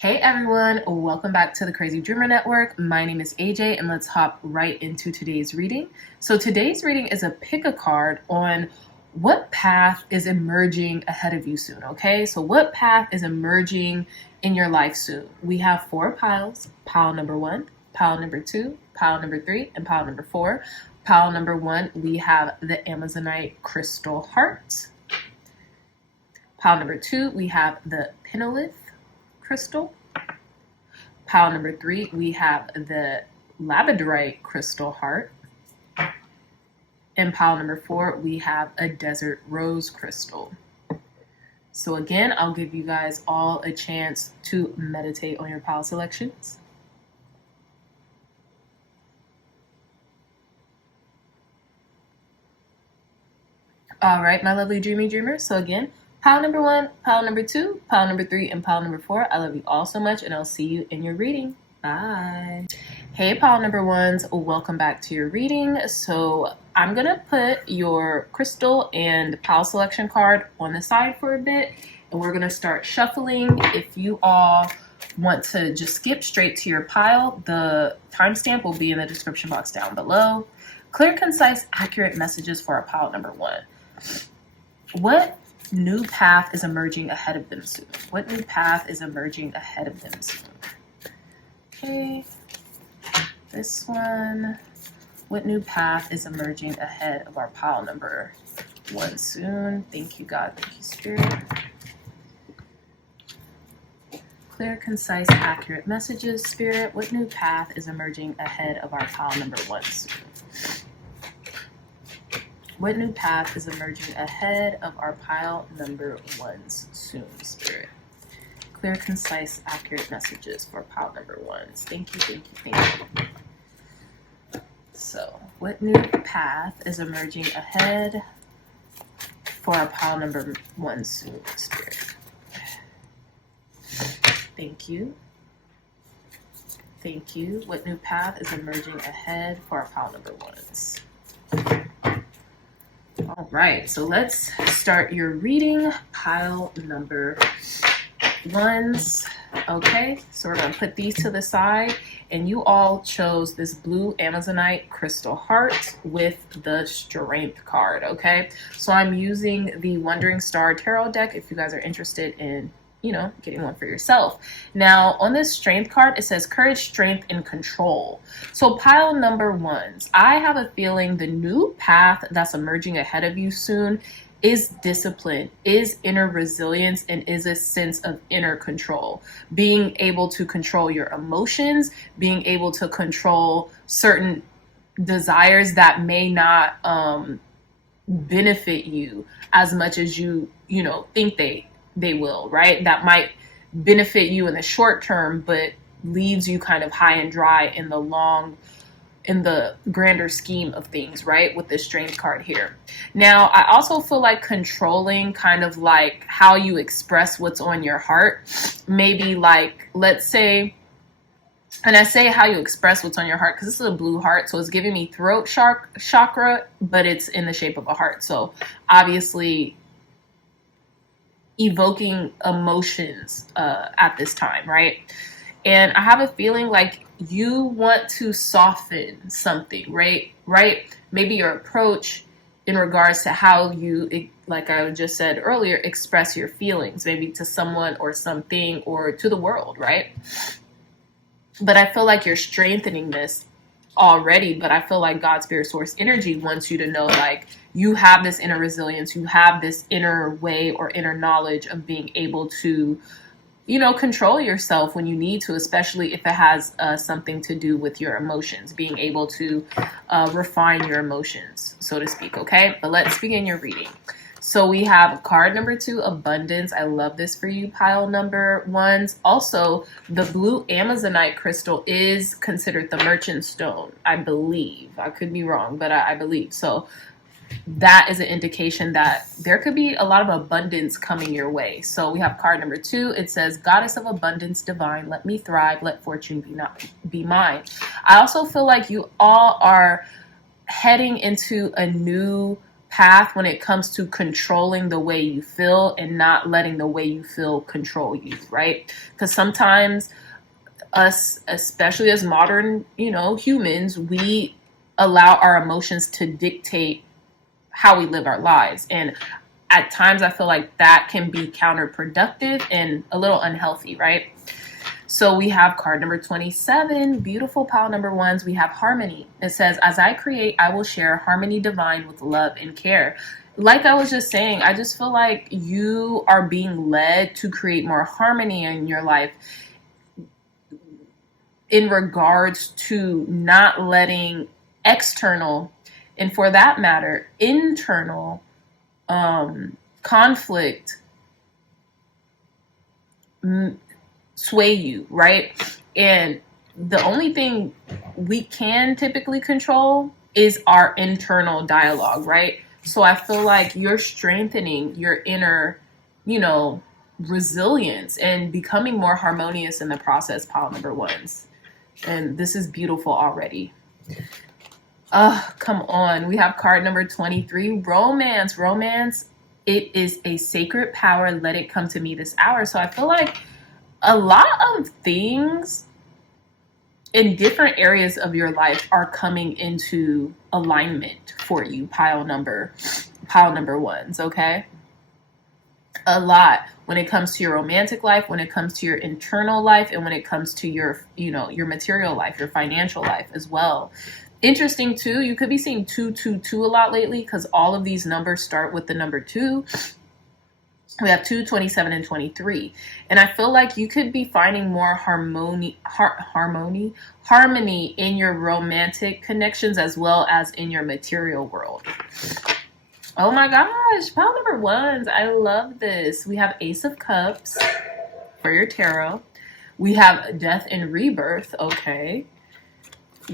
Hey everyone, welcome back to the Crazy Dreamer Network. My name is AJ and let's hop right into today's reading. So today's reading is a pick a card on what path is emerging ahead of you soon, okay? So what path is emerging in your life soon? We have 4 piles, pile number 1, pile number 2, pile number 3, and pile number 4. Pile number 1, we have the Amazonite crystal heart. Pile number 2, we have the Penolith crystal. Pile number 3, we have the labradorite crystal heart. And pile number 4, we have a desert rose crystal. So again, I'll give you guys all a chance to meditate on your pile selections. All right, my lovely dreamy dreamers. So again, pile number 1, pile number 2, pile number 3, and pile number 4. I love you all so much, and I'll see you in your reading. Bye. Hey, pile number 1s, welcome back to your reading. So I'm going to put your crystal and pile selection card on the side for a bit, and we're going to start shuffling. If you all want to just skip straight to your pile, the timestamp will be in the description box down below. Clear, concise, accurate messages for our pile number 1. What new path is emerging ahead of them soon? What new path is emerging ahead of them soon? Okay, this one. What new path is emerging ahead of our pile number 1 soon? Thank you, God. Thank you, Spirit. Clear, concise, accurate messages, Spirit. What new path is emerging ahead of our pile number 1 soon? What new path is emerging ahead of our pile number 1s soon, Spirit? Clear, concise, accurate messages for pile number 1s. Thank you, thank you, thank you. So, what new path is emerging ahead for our pile number 1 soon, Spirit? Thank you. Thank you. What new path is emerging ahead for our pile number 1s? All right, so let's start your reading. Pile number 1s. Okay, so we're going to put these to the side, and you all chose this blue Amazonite crystal heart with the strength card. Okay, so I'm using the Wandering Star Tarot deck if you guys are interested in getting one for yourself. Now, on this strength card, it says courage, strength, and control. So pile number 1s, I have a feeling the new path that's emerging ahead of you soon is discipline, is inner resilience, and is a sense of inner control. Being able to control your emotions, being able to control certain desires that may not benefit you as much as you think they will, right? That might benefit you in the short term, but leaves you kind of high and dry in the grander scheme of things, right? With this strength card here. Now, I also feel like controlling kind of like how you express what's on your heart. Maybe like, let's say, and I say how you express what's on your heart because this is a blue heart, so it's giving me throat chakra, but it's in the shape of a heart. So obviously evoking emotions at this time, right? And I have a feeling like you want to soften something, right? Maybe your approach in regards to how you, like I just said earlier, express your feelings, maybe to someone or something or to the world, right? But I feel like you're strengthening this already, but I feel like God's Spirit Source energy wants you to know like you have this inner resilience, you have this inner way or inner knowledge of being able to control yourself when you need to, especially if it has something to do with your emotions, being able to refine your emotions, so to speak, okay? But let's begin your reading. So we have card number 2, abundance. I love this for you, pile number 1s. Also, the blue Amazonite crystal is considered the merchant stone, I believe. I could be wrong, but I believe. So that is an indication that there could be a lot of abundance coming your way. So we have card number 2. It says, Goddess of abundance divine, let me thrive, let fortune be mine. I also feel like you all are heading into a new path when it comes to controlling the way you feel and not letting the way you feel control you, right? Because sometimes us, especially as modern, humans, we allow our emotions to dictate how we live our lives. And at times I feel like that can be counterproductive and a little unhealthy, right? So we have card number 27, beautiful pile number ones. We have harmony. It says, as I create, I will share harmony divine with love and care. Like I was just saying, I just feel like you are being led to create more harmony in your life in regards to not letting external, and for that matter, internal conflict sway you, right? And the only thing we can typically control is our internal dialogue, right? So I feel like you're strengthening your inner, resilience and becoming more harmonious in the process, pile number ones. And this is beautiful already. Come on. We have card number 23, romance. Romance, it is a sacred power. Let it come to me this hour. So I feel like a lot of things in different areas of your life are coming into alignment for you, pile number ones, okay? A lot when it comes to your romantic life, when it comes to your internal life, and when it comes to your, your material life, your financial life as well. Interesting too, you could be seeing 222 a lot lately because all of these numbers start with the number 2. We have 2, 27, and 23. And I feel like you could be finding more harmony in your romantic connections as well as in your material world. Oh my gosh, pile number ones. I love this. We have Ace of Cups for your tarot. We have Death and Rebirth. Okay.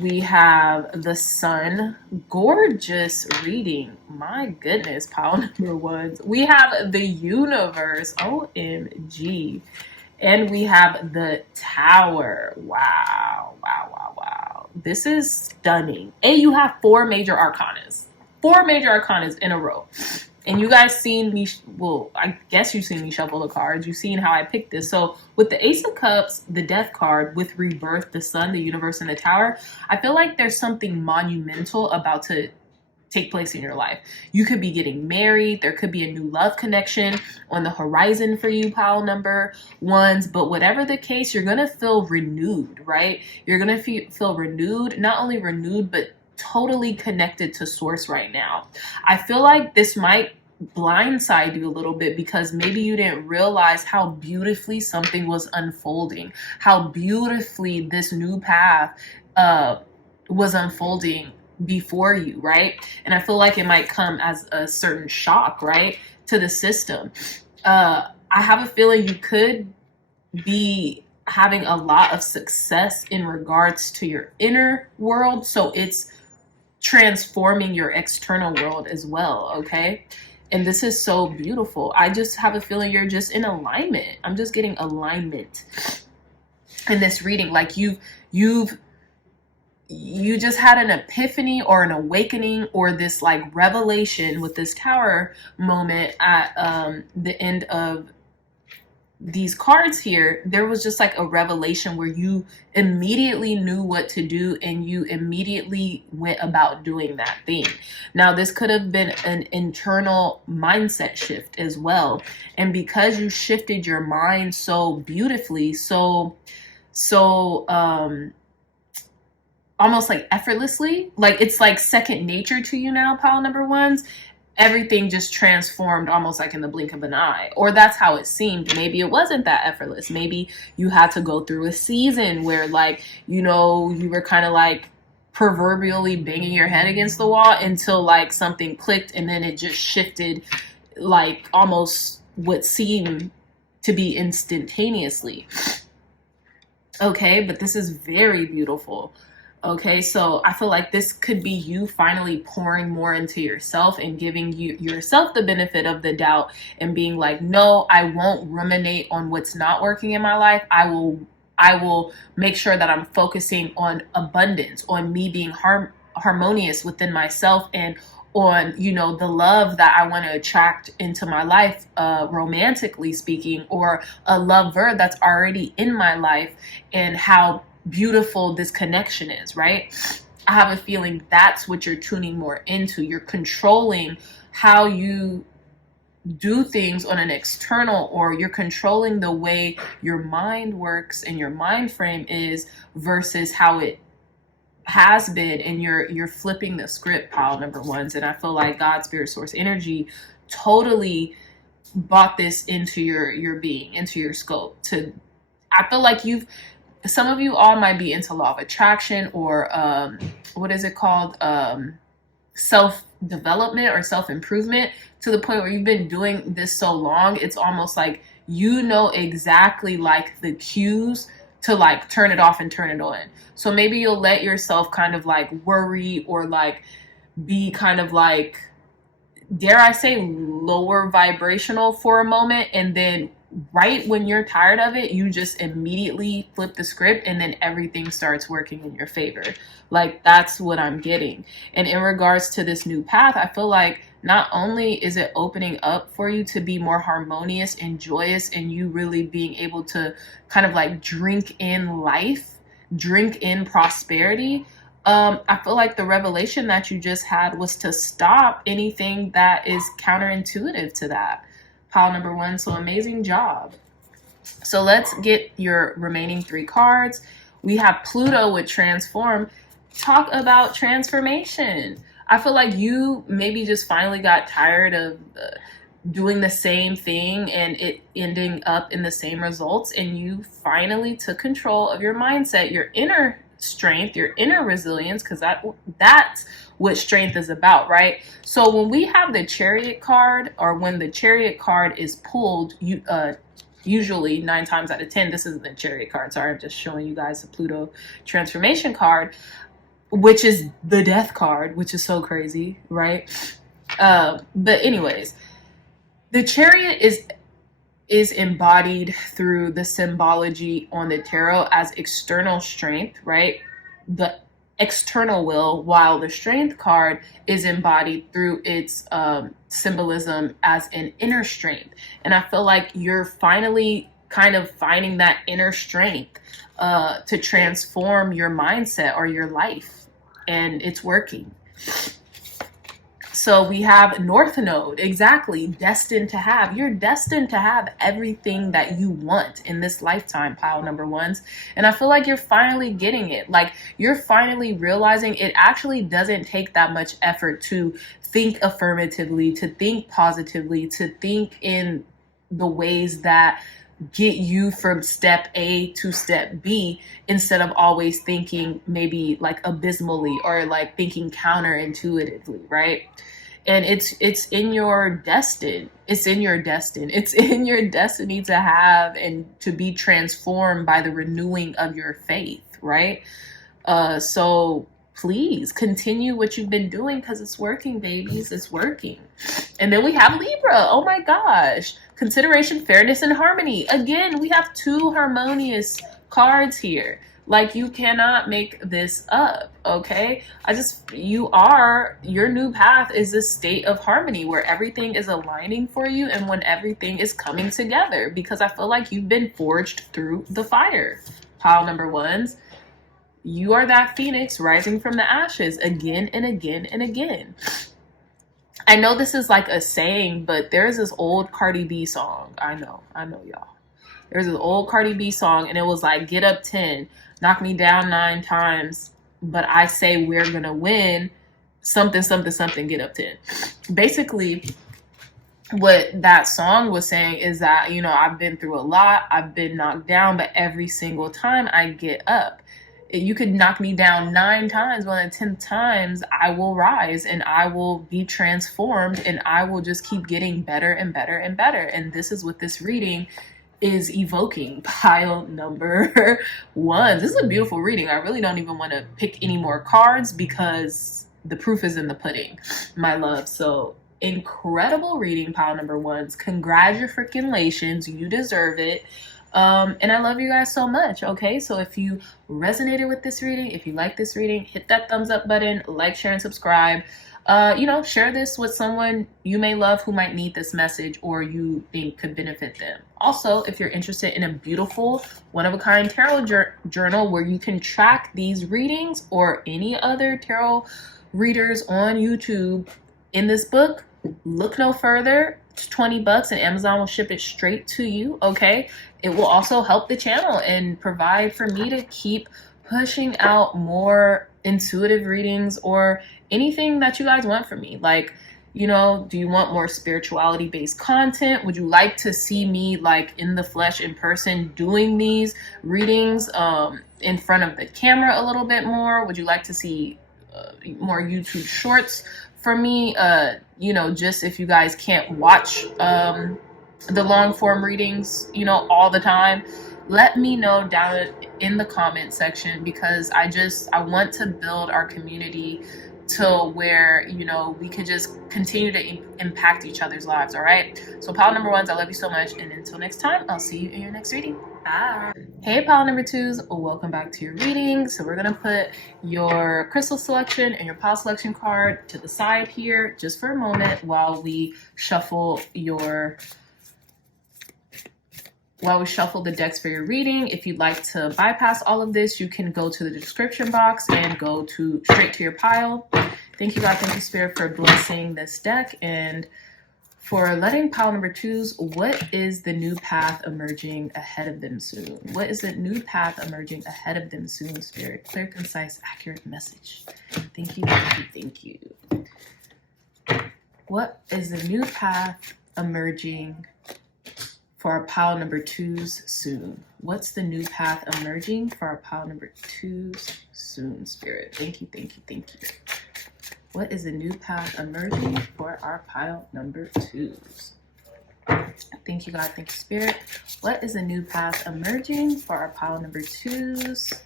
We have the Sun. Gorgeous reading. My goodness, pile number ones. We have the Universe. OMG. And we have the Tower. Wow. Wow, wow, wow. This is stunning. And you have 4 major arcanas. 4 major arcanas in a row. And you guys seen me, well, I guess you've seen me shuffle the cards. You've seen how I picked this. So with the Ace of Cups, the Death card, with Rebirth, the Sun, the Universe, and the Tower, I feel like there's something monumental about to take place in your life. You could be getting married. There could be a new love connection on the horizon for you, pile number ones. But whatever the case, you're going to feel renewed, right? You're going to feel renewed, not only renewed, but totally connected to source right now. I feel like this might blindside you a little bit because maybe you didn't realize how beautifully something was unfolding, how beautifully this new path was unfolding before you, right? And I feel like it might come as a certain shock, right, to the system. I have a feeling you could be having a lot of success in regards to your inner world, so it's transforming your external world as well, okay? And this is so beautiful. I just have a feeling you're just in alignment. I'm just getting alignment in this reading. Like you just had an epiphany or an awakening or this like revelation with this Tower moment at the end of these cards here. There was just like a revelation where you immediately knew what to do and you immediately went about doing that thing. Now, this could have been an internal mindset shift as well. And because you shifted your mind so beautifully, so almost like effortlessly, like it's like second nature to you now, pile number ones. Everything just transformed almost like in the blink of an eye, or that's how it seemed. Maybe it wasn't that effortless. Maybe you had to go through a season where like, you were kind of like proverbially banging your head against the wall until like something clicked and then it just shifted like almost what seemed to be instantaneously. Okay, but this is very beautiful. Okay, so I feel like this could be you finally pouring more into yourself and giving yourself the benefit of the doubt and being like, no, I won't ruminate on what's not working in my life. I will make sure that I'm focusing on abundance, on me being harmonious within myself and on, you know, the love that I want to attract into my life, romantically speaking, or a lover that's already in my life, and how beautiful this connection is, right? I have a feeling that's what you're tuning more into. You're controlling how you do things on an external, or you're controlling the way your mind works and your mind frame is versus how it has been, and you're flipping the script, pile number ones. And I feel like God, spirit, source, energy totally brought this into your being, into your scope. To, I feel like some of you all might be into law of attraction, or what is it called, self-development or self-improvement, to the point where you've been doing this so long, it's almost like you know exactly like the cues to like turn it off and turn it on. So maybe you'll let yourself kind of like worry, or like be kind of like, dare I say, lower vibrational for a moment, and then right when you're tired of it, you just immediately flip the script, and then everything starts working in your favor. Like, that's what I'm getting. And in regards to this new path, I feel like not only is it opening up for you to be more harmonious and joyous, and you really being able to kind of like drink in life, drink in prosperity, I feel like the revelation that you just had was to stop anything that is counterintuitive to that. Pile number one, so amazing job. So let's get your remaining 3 cards. We have Pluto with transform. Talk about transformation. I feel like you maybe just finally got tired of doing the same thing and it ending up in the same results, and you finally took control of your mindset, your inner strength, your inner resilience, because that's what strength is about, right? So when we have the Chariot card, or when the Chariot card is pulled, you usually 9 times out of 10, this isn't the Chariot card, sorry, I'm just showing you guys the Pluto transformation card, which is the Death card, which is so crazy, right? But anyways, the Chariot is embodied through the symbology on the tarot as external strength, right? The external will, while the Strength card is embodied through its symbolism as an inner strength. And I feel like you're finally kind of finding that inner strength to transform your mindset or your life, and it's working. So we have North Node, exactly, destined to have. You're destined to have everything that you want in this lifetime, pile number ones. And I feel like you're finally getting it. Like, you're finally realizing it actually doesn't take that much effort to think affirmatively, to think positively, to think in the ways that get you from step A to step B, instead of always thinking maybe like abysmally, or like thinking counterintuitively, right? And it's in your destiny. It's in your destiny. It's in your destiny to have and to be transformed by the renewing of your faith, right? So please continue what you've been doing, because it's working, babies. It's working. And then we have Libra. Oh my gosh. Consideration, fairness, and harmony. Again, we have 2 harmonious cards here. Like, you cannot make this up, okay? Your new path is a state of harmony where everything is aligning for you, and when everything is coming together, because I feel like you've been forged through the fire. Pile number ones, you are that phoenix rising from the ashes again and again and again. I know this is like a saying, but there's this old Cardi B song. I know y'all. There's this old Cardi B song, and it was like, get up 10, knock me down 9 times, but I say we're gonna win, something, something, something, get up 10. Basically, what that song was saying is that, you know, I've been through a lot, I've been knocked down, but every single time I get up. You could knock me down 9 times, but on the 10th times, I will rise, and I will be transformed, and I will just keep getting better and better and better. And this is what this reading is evoking, pile number one. This is a beautiful reading. I really don't even want to pick any more cards, because the proof is in the pudding, my love. So incredible reading, pile number ones. Congratulations, you deserve it. And I love you guys so much, okay? So if you resonated with this reading, if you like this reading, hit that thumbs up button, like, share, and subscribe. share this with someone you may love who might need this message or you think could benefit them. Also, if you're interested in a beautiful, one-of-a-kind tarot journal where you can track these readings or any other tarot readers on YouTube in this book, look no further. It's $20 and Amazon will ship it straight to you, okay? It will also help the channel and provide for me to keep pushing out more intuitive readings or anything that you guys want from me. Like, do you want more spirituality based content? Would you like to see me like in the flesh, in person, doing these readings in front of the camera a little bit more? Would you like to see more YouTube shorts from me? Just if you guys can't watch the long form readings, all the time, let me know down in the comment section, because I want to build our community to where, we could just continue to impact each other's lives. All right. So pile number ones, I love you so much. And until next time, I'll see you in your next reading. Bye. Hey, pile number twos, welcome back to your reading. So we're going to put your crystal selection and your pile selection card to the side here just for a moment while we shuffle the decks for your reading. If you'd like to bypass all of this, you can go to the description box and go straight to your pile. Thank you, God. Thank you, Spirit, for blessing this deck and for letting pile number twos, what is the new path emerging ahead of them soon? What is the new path emerging ahead of them soon, Spirit? Clear, concise, accurate message. Thank you, thank you, thank you. What is the new path emerging for our pile number twos soon? What's the new path emerging for our pile number twos soon, Spirit? Thank you, thank you, thank you. What is the new path emerging for our pile number twos? Thank you, God. Thank you, Spirit. What is the new path emerging for our pile number twos?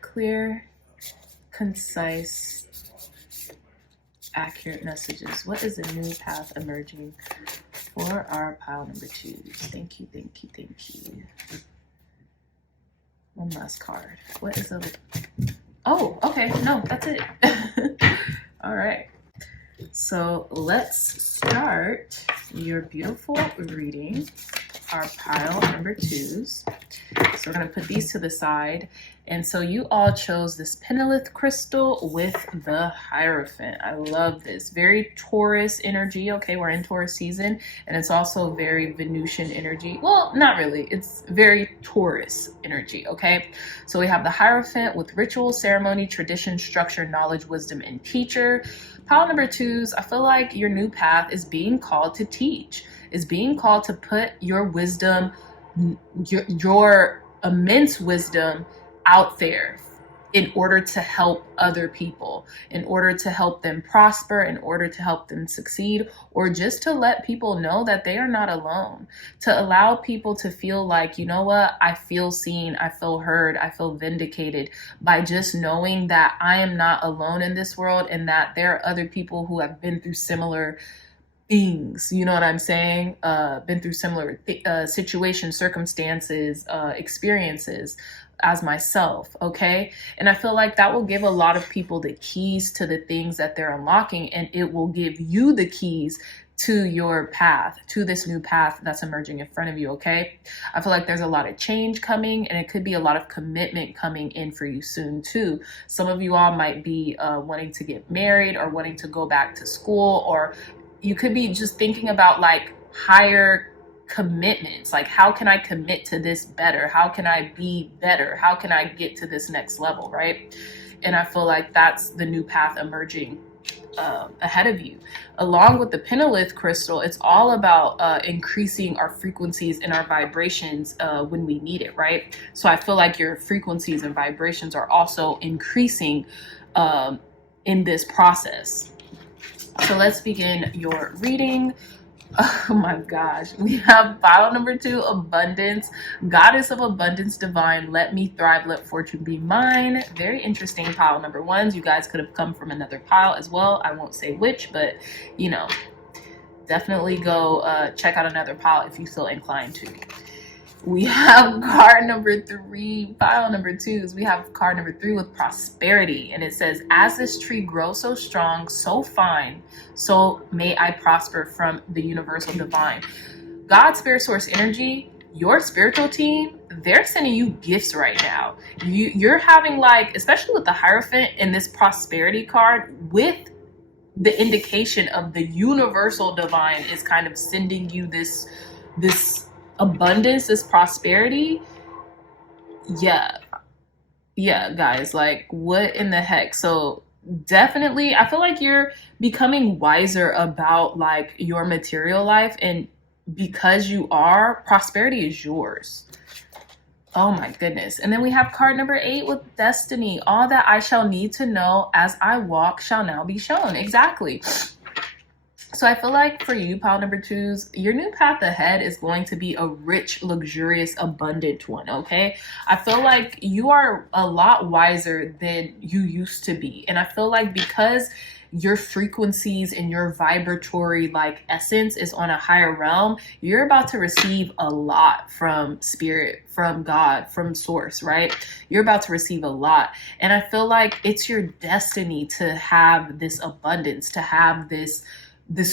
Clear, concise, accurate messages. What is the new path emerging for our pile number twos? Thank you, thank you, thank you. One last card. What is the... Oh, okay. No, that's it. All right. So let's start your beautiful reading, our pile number twos. So we're going to put these to the side. And so you all chose this Penolith crystal with the Hierophant. I love this. Very Taurus energy. Okay, we're in Taurus season. And it's also very Venusian energy. Well, not really. It's very Taurus energy, okay? So we have the Hierophant with ritual, ceremony, tradition, structure, knowledge, wisdom, and teacher. Pile number twos, I feel like your new path is being called to teach. Is being called to put your wisdom, your immense wisdom out there in order to help other people, in order to help them prosper, in order to help them succeed, or just to let people know that they are not alone, to allow people to feel like, you know what, I feel seen, I feel heard, I feel vindicated by just knowing that I am not alone in this world and that there are other people who have been through similar things, you know what I'm saying? Been through similar situations, circumstances, experiences as myself, okay? And I feel like that will give a lot of people the keys to the things that they're unlocking, and it will give you the keys to your path, to this new path that's emerging in front of you, okay? I feel like there's a lot of change coming, and it could be a lot of commitment coming in for you soon too. Some of you all might be wanting to get married or wanting to go back to school, or you could be just thinking about like higher commitments, like how can I commit to this better? How can I be better? How can I get to this next level, right? And I feel like that's the new path emerging ahead of you. Along with the Penolith crystal, it's all about increasing our frequencies and our vibrations when we need it, right? So I feel like your frequencies and vibrations are also increasing in this process. So let's begin your reading. Oh my gosh, we have pile number two, abundance. Goddess of abundance divine, let me thrive, let fortune be mine. Very interesting pile number ones. You guys could have come from another pile as well. I won't say which, but definitely go check out another pile if you feel inclined to. We have card number 3, pile number 2s. We have card number 3 with prosperity. And it says, as this tree grows so strong, so fine, so may I prosper from the universal divine. God, spirit, source, energy, your spiritual team, they're sending you gifts right now. You're having, like, especially with the Hierophant and this prosperity card, with the indication of the universal divine is kind of sending you this abundance, this prosperity. Yeah, guys, like, what in the heck? So definitely, I feel like you're becoming wiser about, like, your material life, and because you are, prosperity is yours. Oh my goodness. And then we have card number 8 with destiny. All that I shall need to know as I walk shall now be shown. Exactly. So I feel like for you, pile number 2s, your new path ahead is going to be a rich, luxurious, abundant one, okay? I feel like you are a lot wiser than you used to be. And I feel like because your frequencies and your vibratory, like, essence is on a higher realm, you're about to receive a lot from spirit, from God, from source, right? You're about to receive a lot. And I feel like it's your destiny to have this abundance, to have this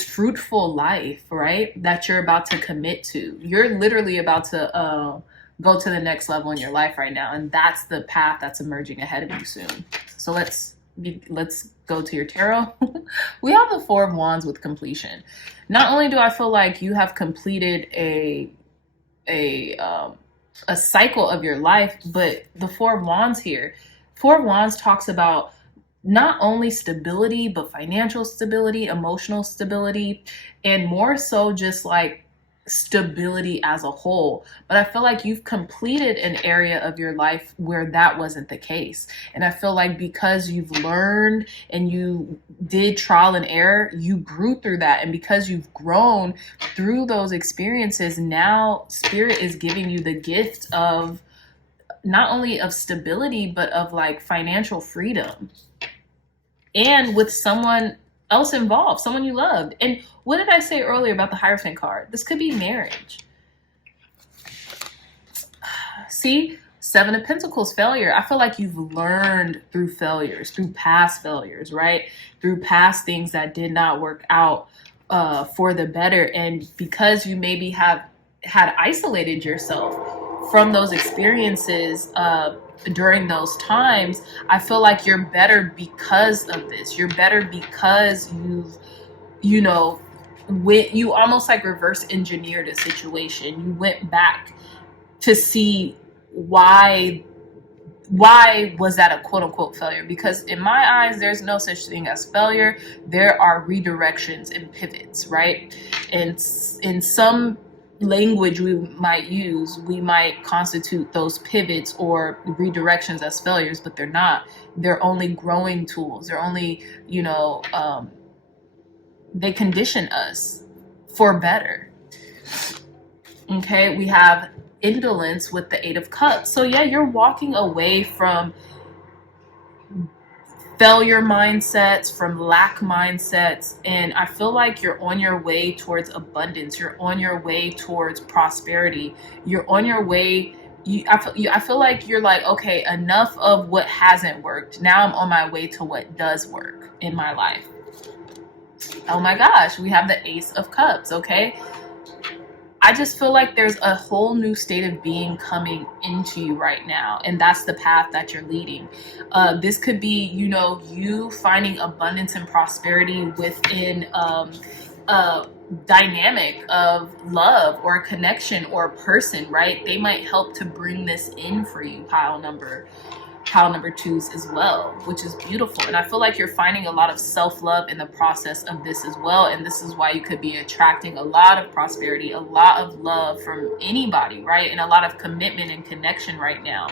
fruitful life, right? That you're about to commit to. You're literally about to go to the next level in your life right now. And that's the path that's emerging ahead of you soon. So let's go to your tarot. We have the 4 of Wands with completion. Not only do I feel like you have completed a cycle of your life, but the 4 of Wands here, 4 of Wands talks about not only stability, but financial stability, emotional stability, and more so just like stability as a whole. But I feel like you've completed an area of your life where that wasn't the case. And I feel like because you've learned and you did trial and error, you grew through that. And because you've grown through those experiences, now spirit is giving you the gift of not only of stability, but of, like, financial freedom. And with someone else involved, someone you loved. And what did I say earlier about the Hierophant card? This could be marriage. See, 7 of Pentacles, failure. I feel like you've learned through failures, through past failures, right? Through past things that did not work out for the better. And because you maybe had isolated yourself from those experiences during those times, I feel like you're better because of this. You're better because you almost like reverse engineered a situation. You went back to see why was that a quote unquote failure? Because in my eyes, there's no such thing as failure. There are redirections and pivots, right? And in some language we might use, we might constitute those pivots or redirections as failures, but they're not. They're only growing tools. They're only, they condition us for better. Okay, we have indolence with the 8 of Cups. So yeah, you're walking away from failure mindsets, from lack mindsets, and I feel like you're on your way towards abundance. You're on your way towards prosperity. You're on your way. I feel like you're like, okay, enough of what hasn't worked. Now I'm on my way to what does work in my life. Oh my gosh, we have the Ace of Cups, okay? I just feel like there's a whole new state of being coming into you right now, and that's the path that you're leading. This could be, you finding abundance and prosperity within a dynamic of love or a connection or a person, right? They might help to bring this in for you, pile number 2s as well, which is beautiful. And I feel like you're finding a lot of self-love in the process of this as well. And this is why you could be attracting a lot of prosperity, a lot of love from anybody, right? And a lot of commitment and connection right now.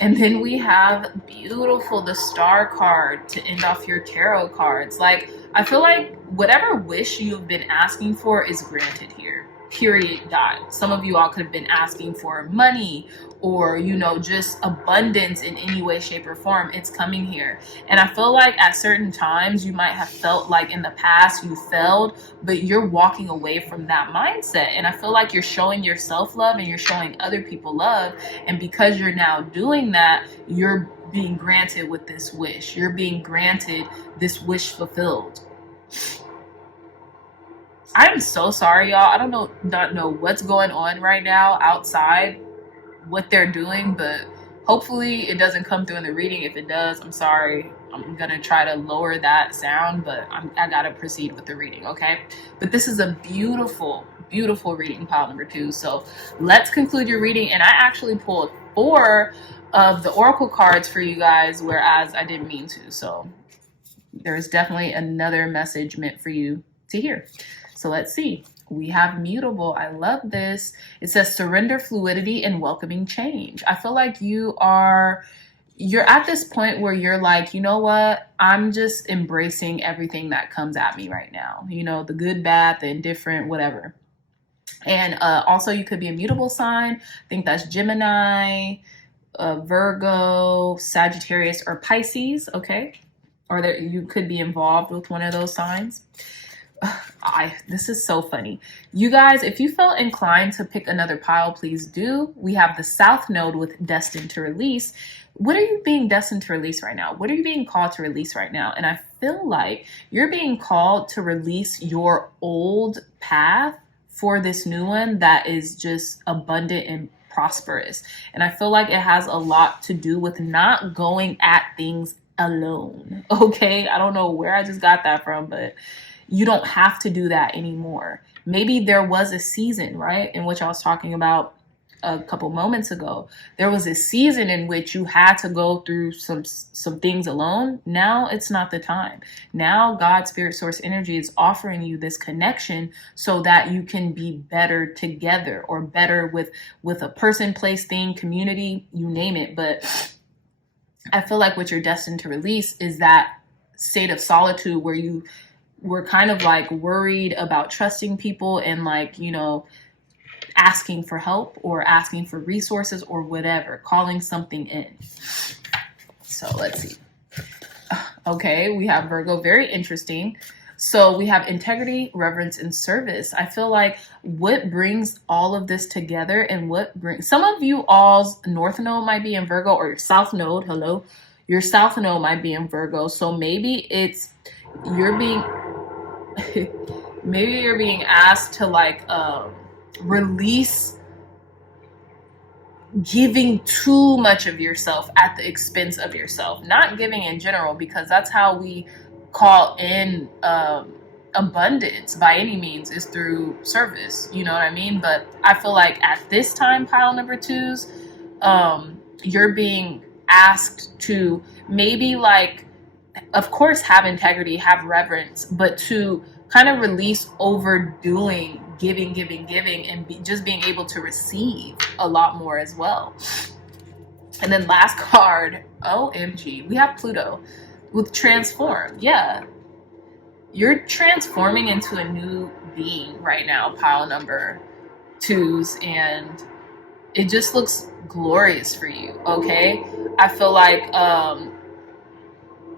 And then we have beautiful, the Star card to end off your tarot cards. Like, I feel like whatever wish you've been asking for is granted here. period, God. Some of you all could have been asking for money or, you know, just abundance in any way, shape, or form. It's coming here. And I feel like at certain times you might have felt like in the past you failed, but you're walking away from that mindset. And I feel like you're showing yourself love and you're showing other people love. And because you're now doing that, you're being granted with this wish. You're being granted this wish fulfilled. I'm so sorry, y'all. I not know what's going on right now outside, what they're doing, but hopefully it doesn't come through in the reading. If it does, I'm sorry. I'm gonna try to lower that sound, but I gotta proceed with the reading, okay? But this is a beautiful, beautiful reading, pile number 2. So let's conclude your reading. And I actually pulled 4 of the oracle cards for you guys, whereas I didn't mean to. So there's definitely another message meant for you to hear. So let's see. We have mutable. I love this. It says surrender, fluidity, and welcoming change. I feel like you're at this point where you're like, you know what? I'm just embracing everything that comes at me right now. You know, the good, bad, the indifferent, whatever. And also you could be a mutable sign. I think that's Gemini, Virgo, Sagittarius, or Pisces. Okay. Or that you could be involved with one of those signs. This is so funny. You guys, if you felt inclined to pick another pile, please do. We have the South Node with destined to release. What are you being destined to release right now? What are you being called to release right now? And I feel like you're being called to release your old path for this new one that is just abundant and prosperous. And I feel like it has a lot to do with not going at things alone. Okay? I don't know where I just got that from, but you don't have to do that anymore. Maybe there was a season, right, in which I was talking about a couple moments ago. There was a season in which you had to go through some things alone. Now it's not the time. Now God, Spirit, Source, Energy is offering you this connection so that you can be better together, or better with a person, place, thing, community, you name it. But I feel like what you're destined to release is that state of solitude where you were kind of like worried about trusting people and, like, you know, asking for help or asking for resources or whatever, calling something in. So let's see. Okay, we have Virgo, very interesting. So we have integrity, reverence, and service. I feel like what brings all of this together and what brings, some of you all's North Node might be in Virgo, or your South Node, hello, your South Node might be in Virgo. So maybe it's, you're being, maybe you're being asked to like release giving too much of yourself at the expense of yourself. Not giving in general, because that's how we call in abundance by any means, is through service. You know what I mean? But I feel like at this time, pile number 2s, you're being asked to maybe, like, of course, have integrity, have reverence, but to kind of release overdoing giving, and just being able to receive a lot more as well. And then last card, OMG, we have Pluto with transform. Yeah, you're transforming into a new being right now, pile number 2s, and it just looks glorious for you. Okay, I feel like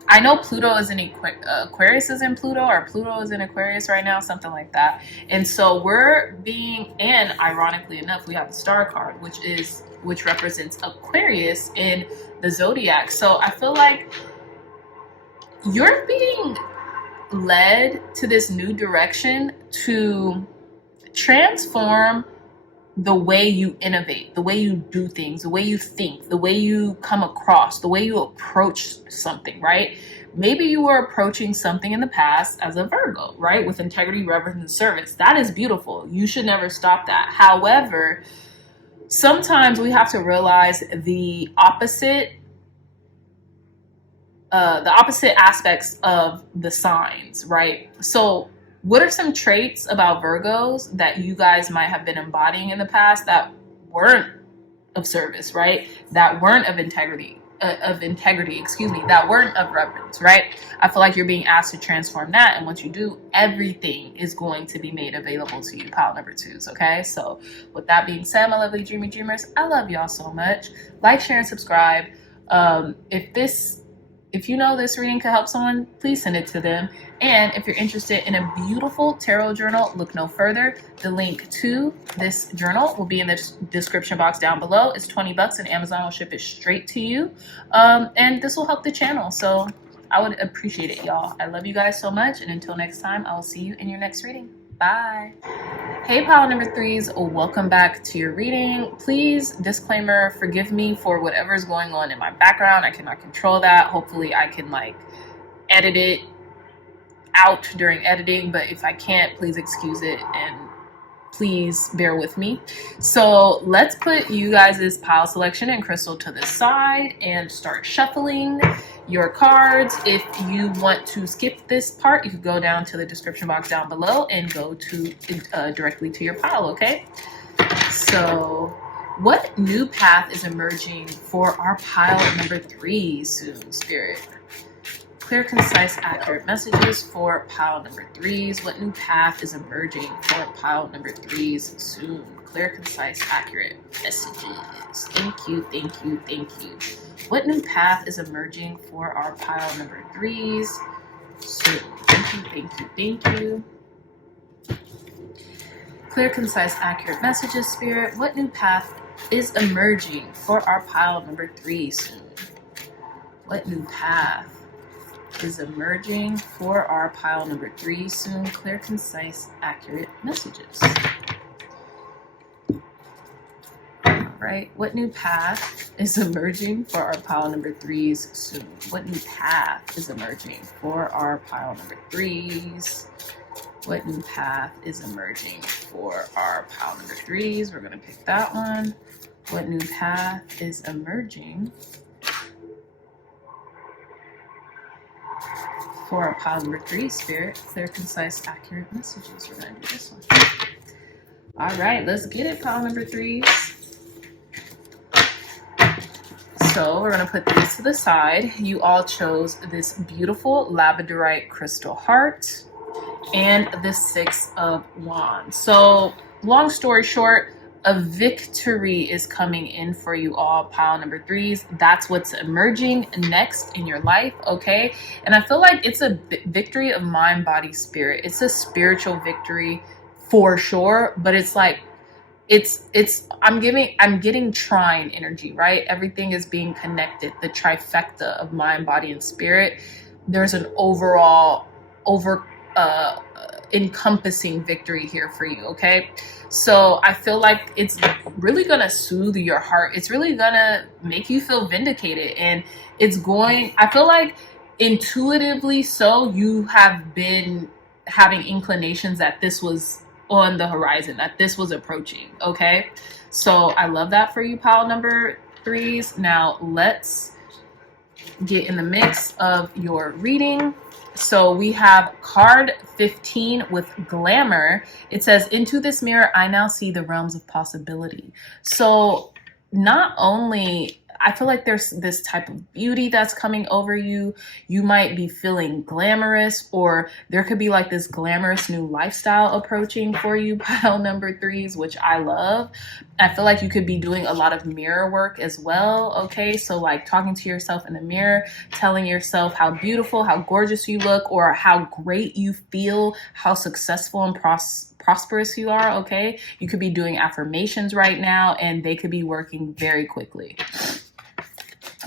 I know Pluto is in Aquarius is in Pluto, or Pluto is in Aquarius right now, something like that. And so we're being, and ironically enough, we have the star card, which represents Aquarius in the zodiac. So I feel like you're being led to this new direction to transform the way you innovate, the way you do things, the way you think, the way you come across, the way you approach something, right? Maybe you were approaching something in the past as a Virgo, right? With integrity, reverence, and service. That is beautiful. You should never stop that. However, sometimes we have to realize the opposite aspects of the signs, right? So what are some traits about Virgos that you guys might have been embodying in the past that weren't of service, right? That weren't of integrity? of integrity, excuse me, that weren't of reverence, right? I feel like you're being asked to transform that, and once you do, everything is going to be made available to you, pile number twos, okay? So with that being said, my lovely dreamy dreamers, I love y'all so much. Like, share, and subscribe. If you know this reading could help someone, please send it to them. And if you're interested in a beautiful tarot journal, look no further. The link to this journal will be in the description box down below. It's $20 and Amazon will ship it straight to you. And this will help the channel. So I would appreciate it, y'all. I love you guys so much. And until next time, I will see you in your next reading. Bye. Hey, pile number threes, welcome back to your reading. Please, disclaimer, forgive me for whatever's going on in my background. I cannot control that. Hopefully I can edit it out during editing, but if I can't, please excuse it and please bear with me. So let's put you guys' pile selection and crystal to the side and start shuffling your cards. If you want to skip this part, you can go down to the description box down below and go to directly to your pile, okay? So what new path is emerging for our pile number three soon, Spirit? Clear, concise, accurate messages for pile number threes. What new path is emerging for pile number threes soon? Clear, concise, accurate messages. Thank you, thank you, thank you. What new path is emerging for our pile number threes soon? Thank you, thank you, thank you. Clear, concise, accurate messages, Spirit. What new path is emerging for our pile number three soon? What new path is emerging for our pile number three soon? Clear, concise, accurate messages. Right? What new path is emerging for our pile number threes soon? What new path is emerging for our pile number threes? What new path is emerging for our pile number threes? We're going to pick that one. What new path is emerging for our pile number three, Spirit? Clear, concise, accurate messages. We're going to do this one. All right, let's get it, pile number threes. So we're going to put these to the side. You all chose this beautiful labradorite crystal heart and the Six of Wands. So long story short, a victory is coming in for you all, pile number threes. That's what's emerging next in your life, okay? And I feel like it's a victory of mind, body, spirit. It's a spiritual victory for sure, but it's like, I'm getting trine energy, right? Everything is being connected, the trifecta of mind, body, and spirit. There's an overall encompassing victory here for you, okay? So I feel like it's really gonna soothe your heart. It's really gonna make you feel vindicated, and I feel like intuitively so you have been having inclinations that this was on the horizon, that this was approaching, okay? So I love that for you, pile number threes. Now let's get in the mix of your reading. So we have card 15 with glamour. It says, into this mirror, I now see the realms of possibility. So not only, I feel like there's this type of beauty that's coming over you. You might be feeling glamorous, or there could be like this glamorous new lifestyle approaching for you, pile number threes, which I love. I feel like you could be doing a lot of mirror work as well, okay? So like talking to yourself in the mirror, telling yourself how beautiful, how gorgeous you look, or how great you feel, how successful and prosperous you are, okay? You could be doing affirmations right now, and they could be working very quickly.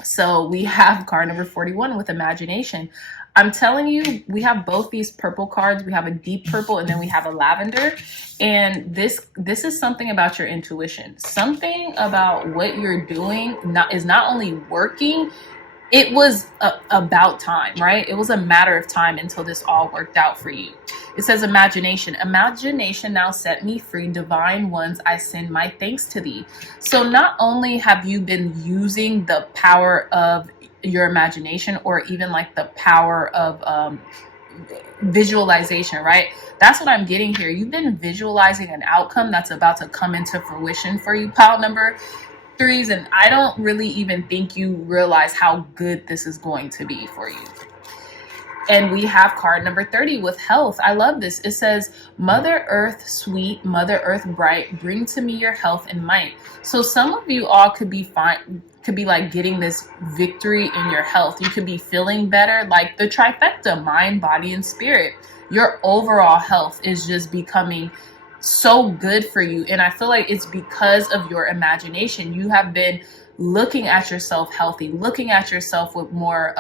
So we have card number 41 with imagination. I'm telling you, we have both these purple cards. We have a deep purple and then we have a lavender. And this is something about your intuition. Something about what you're doing is not only working, it was about time, right? It was a matter of time until this all worked out for you. It says imagination. Imagination now set me free. Divine ones, I send my thanks to thee. So not only have you been using the power of your imagination, or even like the power of visualization, right? That's what I'm getting here. You've been visualizing an outcome that's about to come into fruition for you, pile number threes, and I don't really even think you realize how good this is going to be for you. And we have card number 30 with health. I love this. It says, Mother Earth sweet, Mother Earth bright, bring to me your health and might. So some of you all could be fine, could be like getting this victory in your health. You could be feeling better, like the trifecta, mind, body, and spirit. Your overall health is just becoming so good for you. And I feel like it's because of your imagination. You have been looking at yourself healthy, looking at yourself with more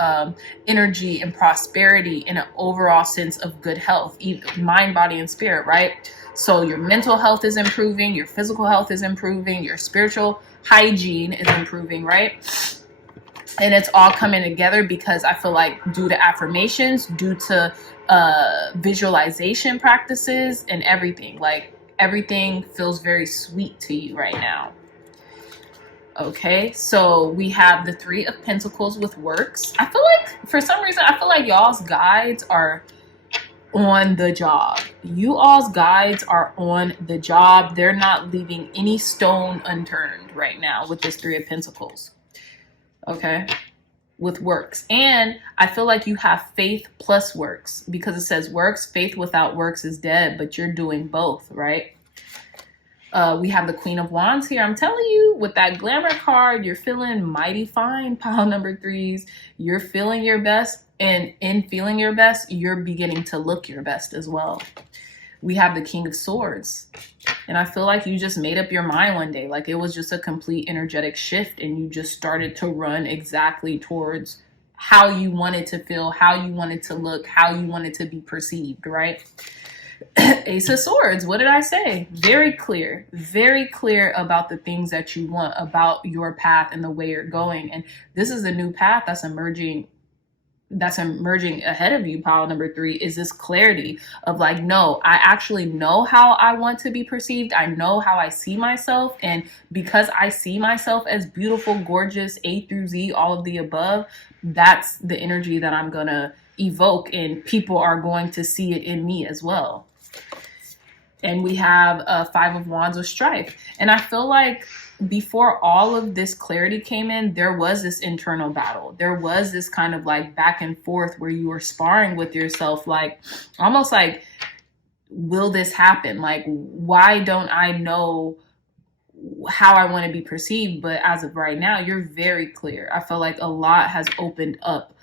energy and prosperity and an overall sense of good health, mind, body, and spirit, right? So your mental health is improving, your physical health is improving, your spiritual hygiene is improving, right? And it's all coming together because I feel like due to affirmations, due to visualization practices and everything, like everything feels very sweet to you right now. Okay, so we have the Three of Pentacles with works. I feel like for some reason, I feel like y'all's guides are on the job. You all's guides are on the job. They're not leaving any stone unturned right now with this Three of Pentacles. Okay, with works. And I feel like you have faith plus works because it says works. Faith without works is dead, but you're doing both, right? We have the Queen of Wands here. I'm telling you, with that glamour card, you're feeling mighty fine, pile number threes. You're feeling your best, and in feeling your best, you're beginning to look your best as well. We have the King of Swords. And I feel like you just made up your mind one day. Like it was just a complete energetic shift and you just started to run exactly towards how you wanted to feel, how you wanted to look, how you wanted to be perceived, right? Ace of Swords, what did I say? Very clear about the things that you want, about your path and the way you're going. And this is a new path that's emerging ahead of you. Pile number three is this clarity of like, no, I actually know how I want to be perceived. I know how I see myself. And because I see myself as beautiful, gorgeous, A through Z, all of the above, that's the energy that I'm going to evoke, and people are going to see it in me as well. And we have a Five of Wands with strife. And I feel like before all of this clarity came in, there was this internal battle. There was this kind of like back and forth where you were sparring with yourself, like almost like, will this happen? Like, why don't I know how I want to be perceived? But as of right now, you're very clear. I feel like a lot has opened up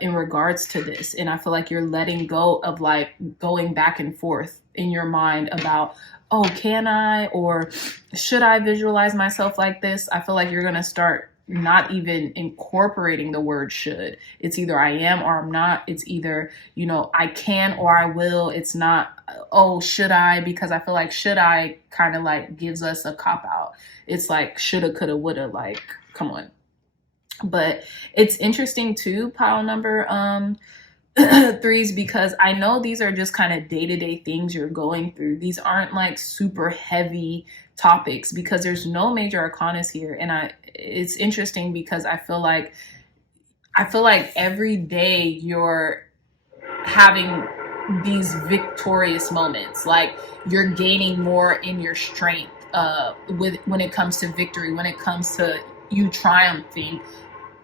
in regards to this. And I feel like you're letting go of like going back and forth in your mind about, oh, can I, or should I visualize myself like this? I feel like you're going to start not even incorporating the word should. It's either I am or I'm not. It's either, you know, I can or I will. It's not, oh, should I? Because I feel like should I kind of like gives us a cop out. It's like shoulda, coulda, woulda, like, come on. But it's interesting too, pile number threes, because I know these are just kind of day-to-day things you're going through. These aren't like super heavy topics because there's no major arcanas here. And it's interesting because I feel like every day you're having these victorious moments, like you're gaining more in your strength when it comes to victory, when it comes to you triumphing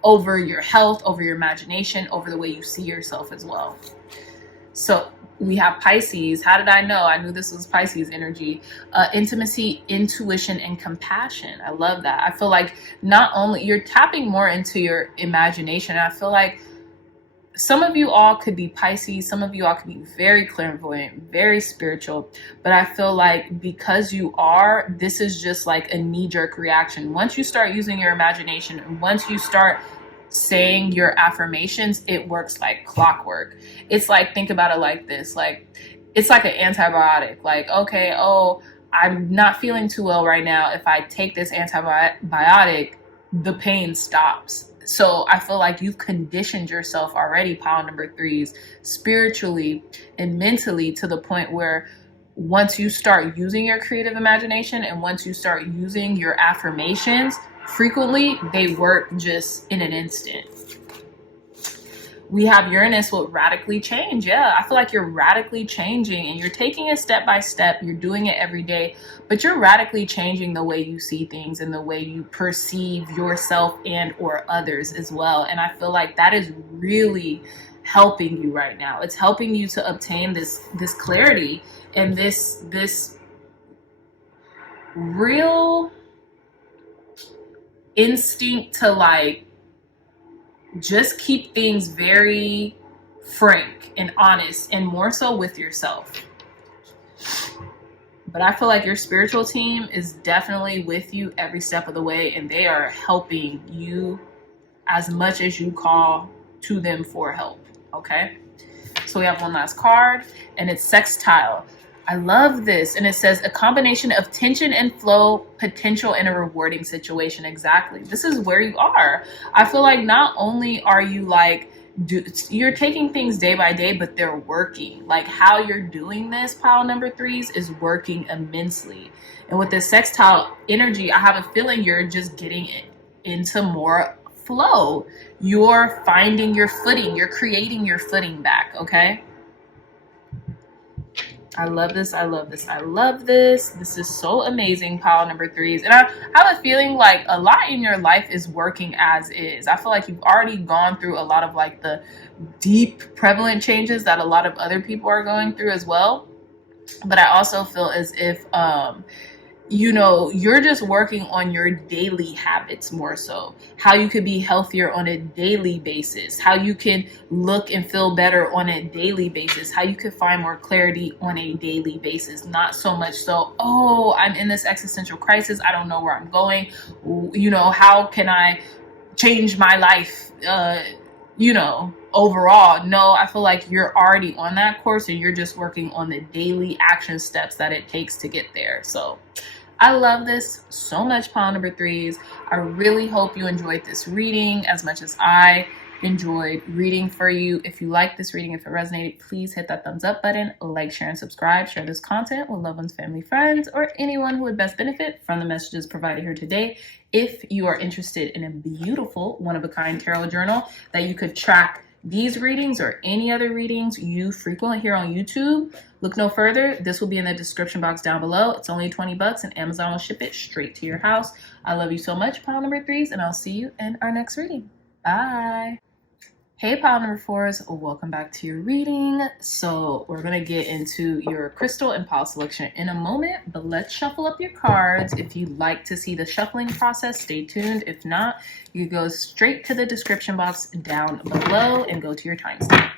over your health, over your imagination, over the way you see yourself as well. So we have Pisces. How did I know? I knew this was Pisces energy. Intimacy, intuition, and compassion. I love that. I feel like not only you're tapping more into your imagination. I feel like some of you all could be Pisces. Some of you all could be very clairvoyant, very spiritual. But I feel like because you are, this is just like a knee-jerk reaction. Once you start using your imagination and once you start saying your affirmations, it works like clockwork. It's like, think about it like this. Like, it's like an antibiotic. Like, okay, oh, I'm not feeling too well right now. If I take this antibiotic, the pain stops. So I feel like you've conditioned yourself already, pile number threes, spiritually and mentally, to the point where once you start using your creative imagination and once you start using your affirmations frequently, they work just in an instant. We have Uranus will radically change. Yeah, I feel like you're radically changing and you're taking it step by step. You're doing it every day. but you're radically changing the way you see things and the way you perceive yourself and or others as well. And I feel like that is really helping you right now. It's helping you to obtain this clarity and this real instinct to like just keep things very frank and honest, and more so with yourself. But I feel like your spiritual team is definitely with you every step of the way, and they are helping you as much as you call to them for help. Okay, so we have one last card, and it's sextile. I love this. And it says a combination of tension and flow, potential in a rewarding situation. Exactly. This is where you are. I feel like not only are you like, you're taking things day by day, but they're working. Like how you're doing this, pile number threes, is working immensely. And with this sextile energy, I have a feeling you're just getting into more flow. You're finding your footing. You're creating your footing back. Okay. I love this. I love this. I love this. This is so amazing, pile number threes. And I have a feeling like a lot in your life is working as is. I feel like you've already gone through a lot of like the deep, prevalent changes that a lot of other people are going through as well. But I also feel as if, you know, you're just working on your daily habits more so. How you could be healthier on a daily basis. How you can look and feel better on a daily basis. How you could find more clarity on a daily basis. Not so much so, oh, I'm in this existential crisis. I don't know where I'm going. You know, how can I change my life, you know, overall? No, I feel like you're already on that course and you're just working on the daily action steps that it takes to get there. So I love this so much, pile number threes. I really hope you enjoyed this reading as much as I enjoyed reading for you. If you like this reading, if it resonated, please hit that thumbs up button, like, share, and subscribe. Share this content with loved ones, family, friends, or anyone who would best benefit from the messages provided here today. If you are interested in a beautiful one-of-a-kind tarot journal that you could track these readings or any other readings you frequently hear on YouTube, look no further. This will be in the description box down below. It's only $20 and Amazon will ship it straight to your house. I love you so much, pile number threes, and I'll see you in our next reading. Bye. Hey, pile number fours, welcome back to your reading. So we're going to get into your crystal and pile selection in a moment, but let's shuffle up your cards. If you'd like to see the shuffling process, stay tuned. If not, you go straight to the description box down below and go to your timestamp.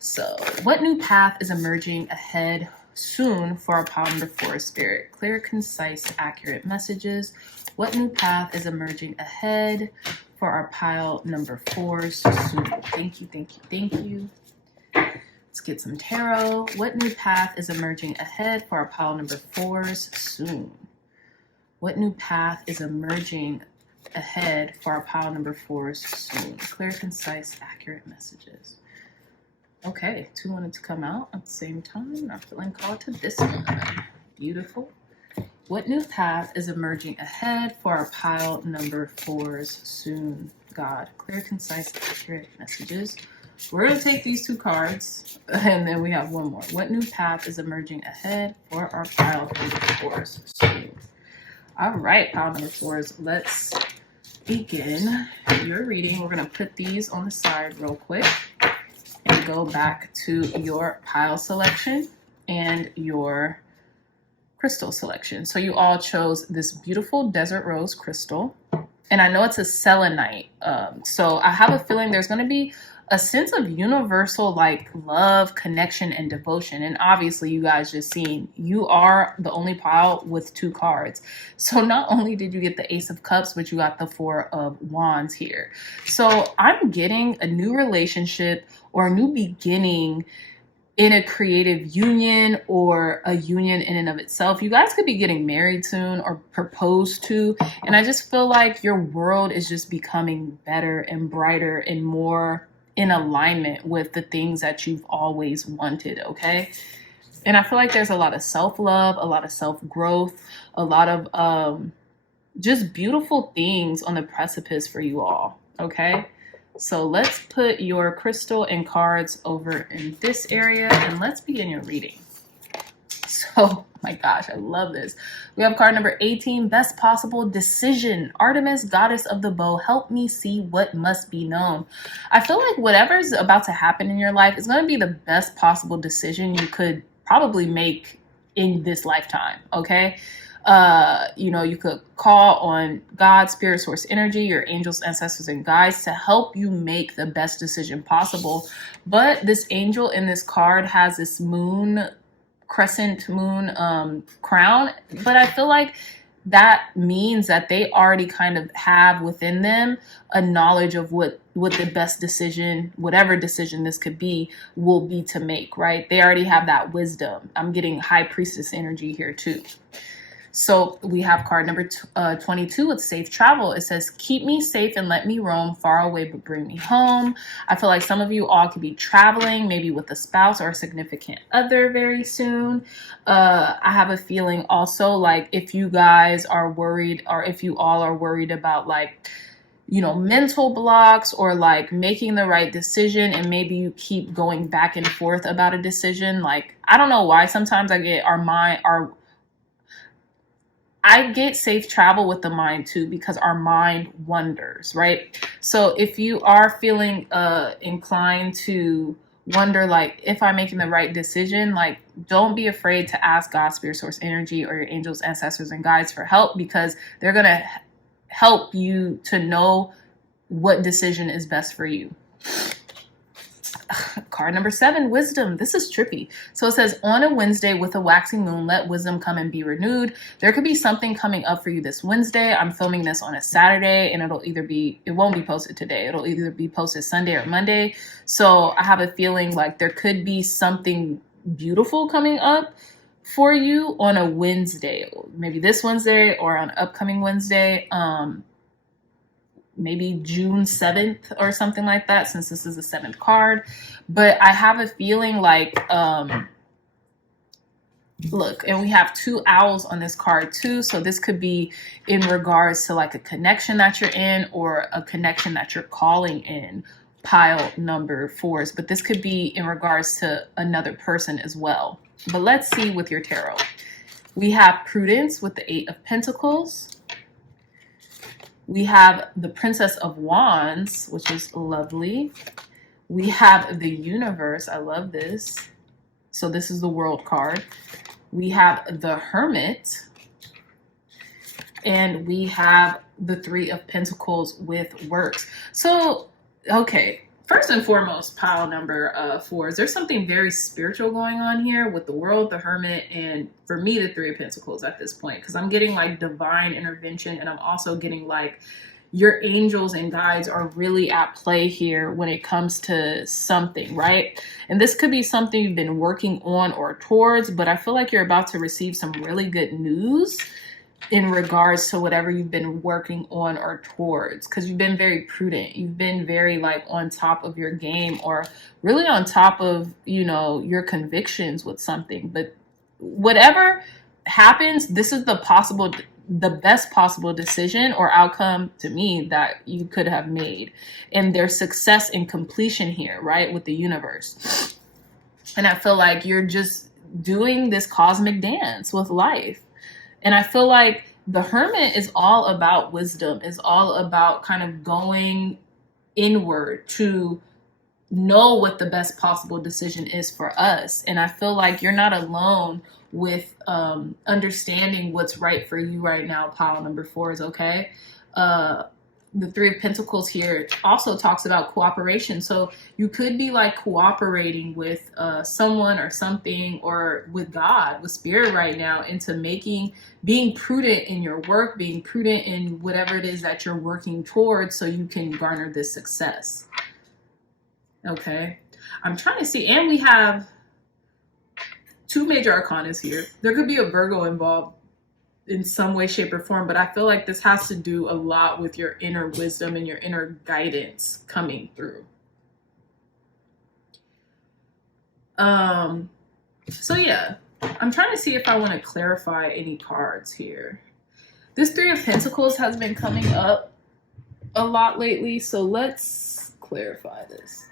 So what new path is emerging ahead soon for our pile number four spirit? Clear, concise, accurate messages. What new path is emerging ahead for our pile number fours soon? Thank you, thank you, thank you. Let's get some tarot. What new path is emerging ahead for our pile number fours soon? What new path is emerging ahead for our pile number fours soon? Clear, concise, accurate messages. Okay, two wanted to come out at the same time. Not feeling called to this one. Beautiful. What new path is emerging ahead for our pile number fours soon? God, clear, concise, accurate messages. We're going to take these two cards, and then we have one more. What new path is emerging ahead for our pile number fours soon? All right, pile number fours, let's begin your reading. We're going to put these on the side real quick and go back to your pile selection and your crystal selection. So you all chose this beautiful desert rose crystal, and I know it's a selenite. So I have a feeling there's going to be a sense of universal like love, connection, and devotion. And obviously you guys just seen, you are the only pile with two cards. So not only did you get the Ace of Cups, but you got the Four of Wands here. So I'm getting a new relationship or a new beginning in a creative union or a union in and of itself. You guys could be getting married soon or proposed to. And I just feel like your world is just becoming better and brighter and more in alignment with the things that you've always wanted, okay? And I feel like there's a lot of self-love, a lot of self-growth, a lot of just beautiful things on the precipice for you all, okay? So let's put your crystal and cards over in this area and let's begin your reading. So, my gosh, I love this. We have card number 18, best possible decision. Artemis, goddess of the bow, help me see what must be known. I feel like whatever's about to happen in your life is going to be the best possible decision you could probably make in this lifetime, okay? You could call on God, spirit, source, energy, your angels, ancestors, and guides to help you make the best decision possible. But this angel in this card has this crescent moon crown, but I feel like that means that they already kind of have within them a knowledge of what the best decision, whatever decision this could be, will be to make, right? They already have that wisdom. I'm getting high priestess energy here too. So we have card number 22 with safe travel. It says, keep me safe and let me roam far away, but bring me home. I feel like some of you all could be traveling, maybe with a spouse or a significant other very soon. I have a feeling also like if you guys are worried, or if you all are worried about like, mental blocks or like making the right decision, and maybe you keep going back and forth about a decision. Like, I don't know why sometimes I get I get safe travel with the mind too, because our mind wanders, right? So if you are feeling inclined to wonder, like, if I'm making the right decision, like, don't be afraid to ask God, spirit, source, energy, or your angels, ancestors, and guides for help, because they're going to help you to know what decision is best for you. Card number 7, wisdom. This is trippy. So it says, on a Wednesday with a waxing moon, let wisdom come and be renewed. There could be something coming up for you this Wednesday. I'm filming this on a Saturday, and it won't be posted today. It'll either be posted Sunday or Monday. So I have a feeling like there could be something beautiful coming up for you on a Wednesday, maybe this Wednesday or on upcoming Wednesday. Maybe June 7th or something like that, since this is the 7th card. But I have a feeling like, look, and we have 2 owls on this card too. So this could be in regards to like a connection that you're in, or a connection that you're calling in, pile number 4s. But this could be in regards to another person as well. But let's see with your tarot. We have Prudence with the 8 of Pentacles. We have the Princess of Wands, which is lovely. We have the Universe. I love this. So this is the World card. We have the Hermit. And we have the 3 of Pentacles with Works. So, okay. First and foremost, pile number 4s. There's something very spiritual going on here with the World, the Hermit, and for me, the 3 of Pentacles at this point. Because I'm getting like divine intervention, and I'm also getting like your angels and guides are really at play here when it comes to something, right? And this could be something you've been working on or towards, but I feel like you're about to receive some really good news in regards to whatever you've been working on or towards, because you've been very prudent. You've been very like on top of your game, or really on top of, your convictions with something. But whatever happens, this is the best possible decision or outcome to me that you could have made. And there's success and completion here, right? With the Universe. And I feel like you're just doing this cosmic dance with life. And I feel like the Hermit is all about wisdom, is all about kind of going inward to know what the best possible decision is for us. And I feel like you're not alone with understanding what's right for you right now. Pile number 4s, okay? The 3 of Pentacles here also talks about cooperation. So you could be like cooperating with someone or something, or with God, with spirit right now, into being prudent in your work, being prudent in whatever it is that you're working towards, so you can garner this success. Okay. I'm trying to see. And we have 2 major arcanas here. There could be a Virgo involved in some way, shape, or form, but I feel like this has to do a lot with your inner wisdom and your inner guidance coming through. So yeah, I'm trying to see if I want to clarify any cards here. This 3 of Pentacles has been coming up a lot lately, so let's clarify this.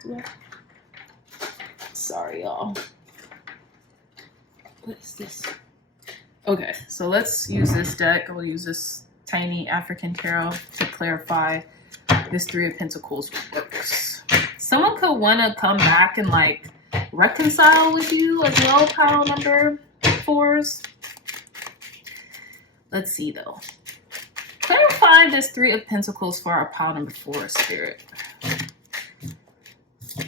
Sorry, y'all. What is this? Okay, so let's use this deck. We'll use this tiny African tarot to clarify this Three of Pentacles works. Someone could want to come back and like reconcile with you as well, pile number 4s. Let's see though. Clarify this Three of Pentacles for our pile number 4 spirit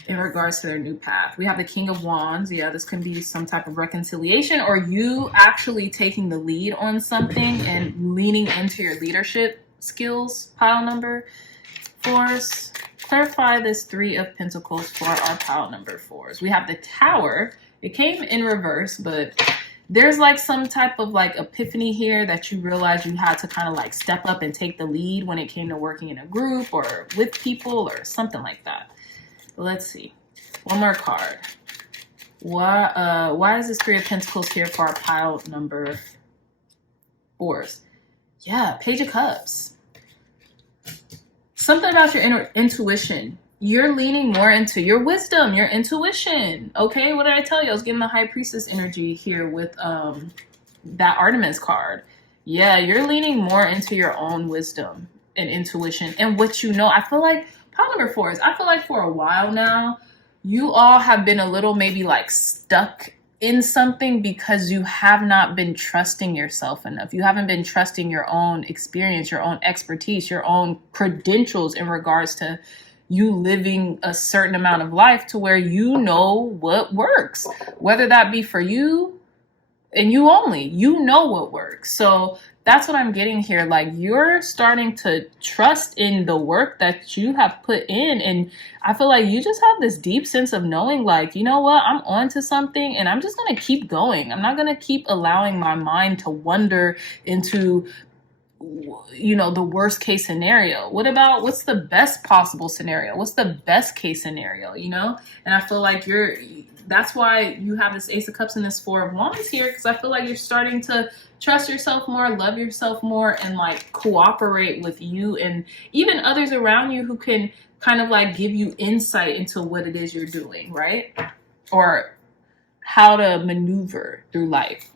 in regards to their new path. We have the King of Wands. Yeah, this can be some type of reconciliation or you actually taking the lead on something and leaning into your leadership skills, pile number 4s. Clarify this Three of Pentacles for our pile number 4s. We have the Tower. It came in reverse, but there's like some type of like epiphany here that you realize you had to kind of like step up and take the lead when it came to working in a group or with people or something like that. Let's see. One more card. Why is this Three of Pentacles here for our pile number 4s? Yeah, Page of Cups. Something about your intuition. You're leaning more into your wisdom, your intuition. Okay, what did I tell you? I was getting the High Priestess energy here with that Artemis card. Yeah, you're leaning more into your own wisdom and intuition and what you know. I feel like pile number 4s, I feel like for a while now, you all have been a little maybe like stuck in something because you have not been trusting yourself enough. You haven't been trusting your own experience, your own expertise, your own credentials in regards to you living a certain amount of life to where you know what works, whether that be for you and you only, you know what works. So that's what I'm getting here. Like you're starting to trust in the work that you have put in. And I feel like you just have this deep sense of knowing like, you know what, I'm on to something and I'm just going to keep going. I'm not going to keep allowing my mind to wander into, you know, the worst case scenario. What's the best possible scenario? What's the best case scenario, you know? And I feel like that's why you have this Ace of Cups and this Four of Wands here, because I feel like you're starting to trust yourself more, love yourself more, and like cooperate with you and even others around you who can kind of like give you insight into what it is you're doing, right? Or how to maneuver through life.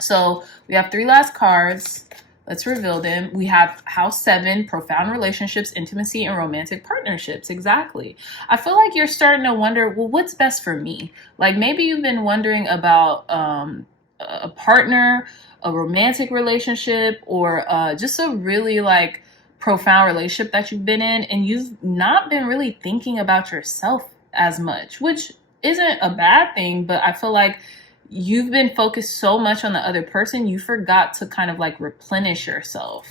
So we have 3 last cards. Let's reveal them. We have House 7, profound relationships, intimacy, and romantic partnerships. Exactly. I feel like you're starting to wonder, well, what's best for me? Like maybe you've been wondering about a partner, a romantic relationship, or just a really like profound relationship that you've been in, and you've not been really thinking about yourself as much, which isn't a bad thing, but I feel like you've been focused so much on the other person, you forgot to kind of like replenish yourself.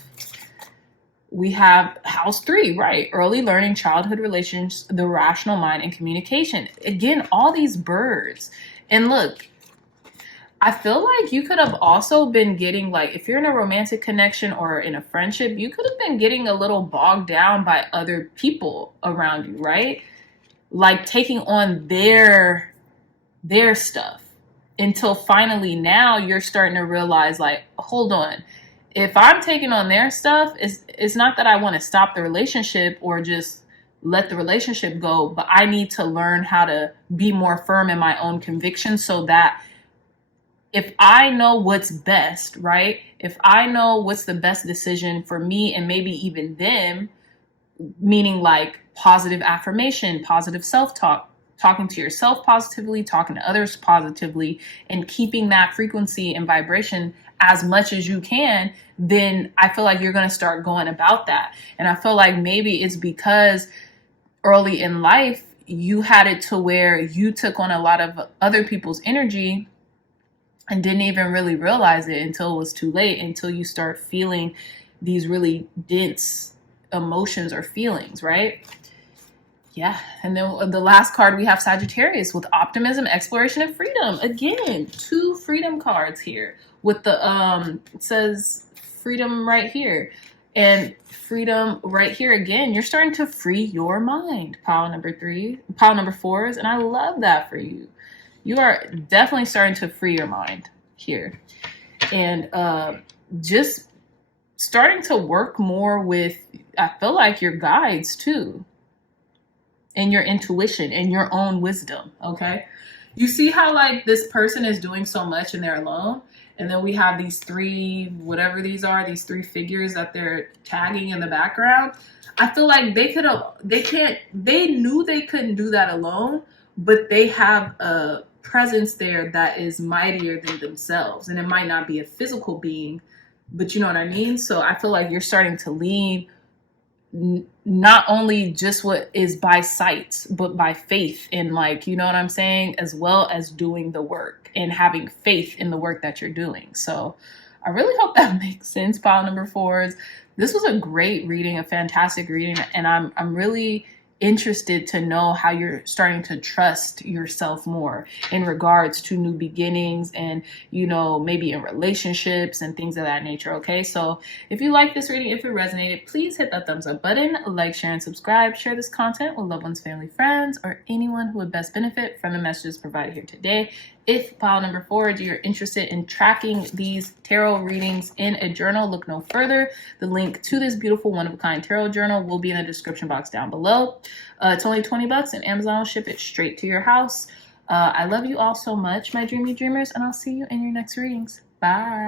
We have House 3, right? Early learning, childhood relations, the rational mind, and communication. Again, all these birds. And look, I feel like you could have also been getting like, if you're in a romantic connection or in a friendship, you could have been getting a little bogged down by other people around you, right? Like taking on their stuff. Until finally now you're starting to realize like, hold on, if I'm taking on their stuff, it's not that I want to stop the relationship or just let the relationship go, but I need to learn how to be more firm in my own convictions so that if I know what's best, right? If I know what's the best decision for me and maybe even them, meaning like positive affirmation, positive self-talk, talking to yourself positively, talking to others positively, and keeping that frequency and vibration as much as you can, then I feel like you're going to start going about that. And I feel like maybe it's because early in life, you had it to where you took on a lot of other people's energy and didn't even really realize it until it was too late, until you start feeling these really dense emotions or feelings, right? Yeah, and then the last card we have Sagittarius with optimism, exploration, and freedom. Again, 2 freedom cards here with the it says freedom right here and freedom right here again. You're starting to free your mind. Pile number 4s, and I love that for you. You are definitely starting to free your mind here, and just starting to work more with, I feel like, your guides too. And your intuition and your own wisdom, okay? You see how like this person is doing so much and they're alone, and then we have these three, whatever these are, these three figures that they're tagging in the background. I feel like they knew they couldn't do that alone, but they have a presence there that is mightier than themselves. And it might not be a physical being, but you know what I mean? So I feel like you're starting to lean not only just what is by sight, but by faith in, like, you know what I'm saying, as well as doing the work and having faith in the work that you're doing. So I really hope that makes sense, pile number fours. This was a great reading, a fantastic reading, and I'm really interested to know how you're starting to trust yourself more in regards to new beginnings and, you know, maybe in relationships and things of that nature. Okay, so if you like this reading, if it resonated, please hit that thumbs up button, like, share, and subscribe. Share this content with loved ones, family, friends, or anyone who would best benefit from the messages provided here today. If pile number four, you're interested in tracking these tarot readings in a journal, look no further. The link to this beautiful one-of-a-kind tarot journal will be in the description box down below. It's only $20 and Amazon will ship it straight to your house. I love you all so much, my dreamy dreamers, and I'll see you in your next readings. Bye.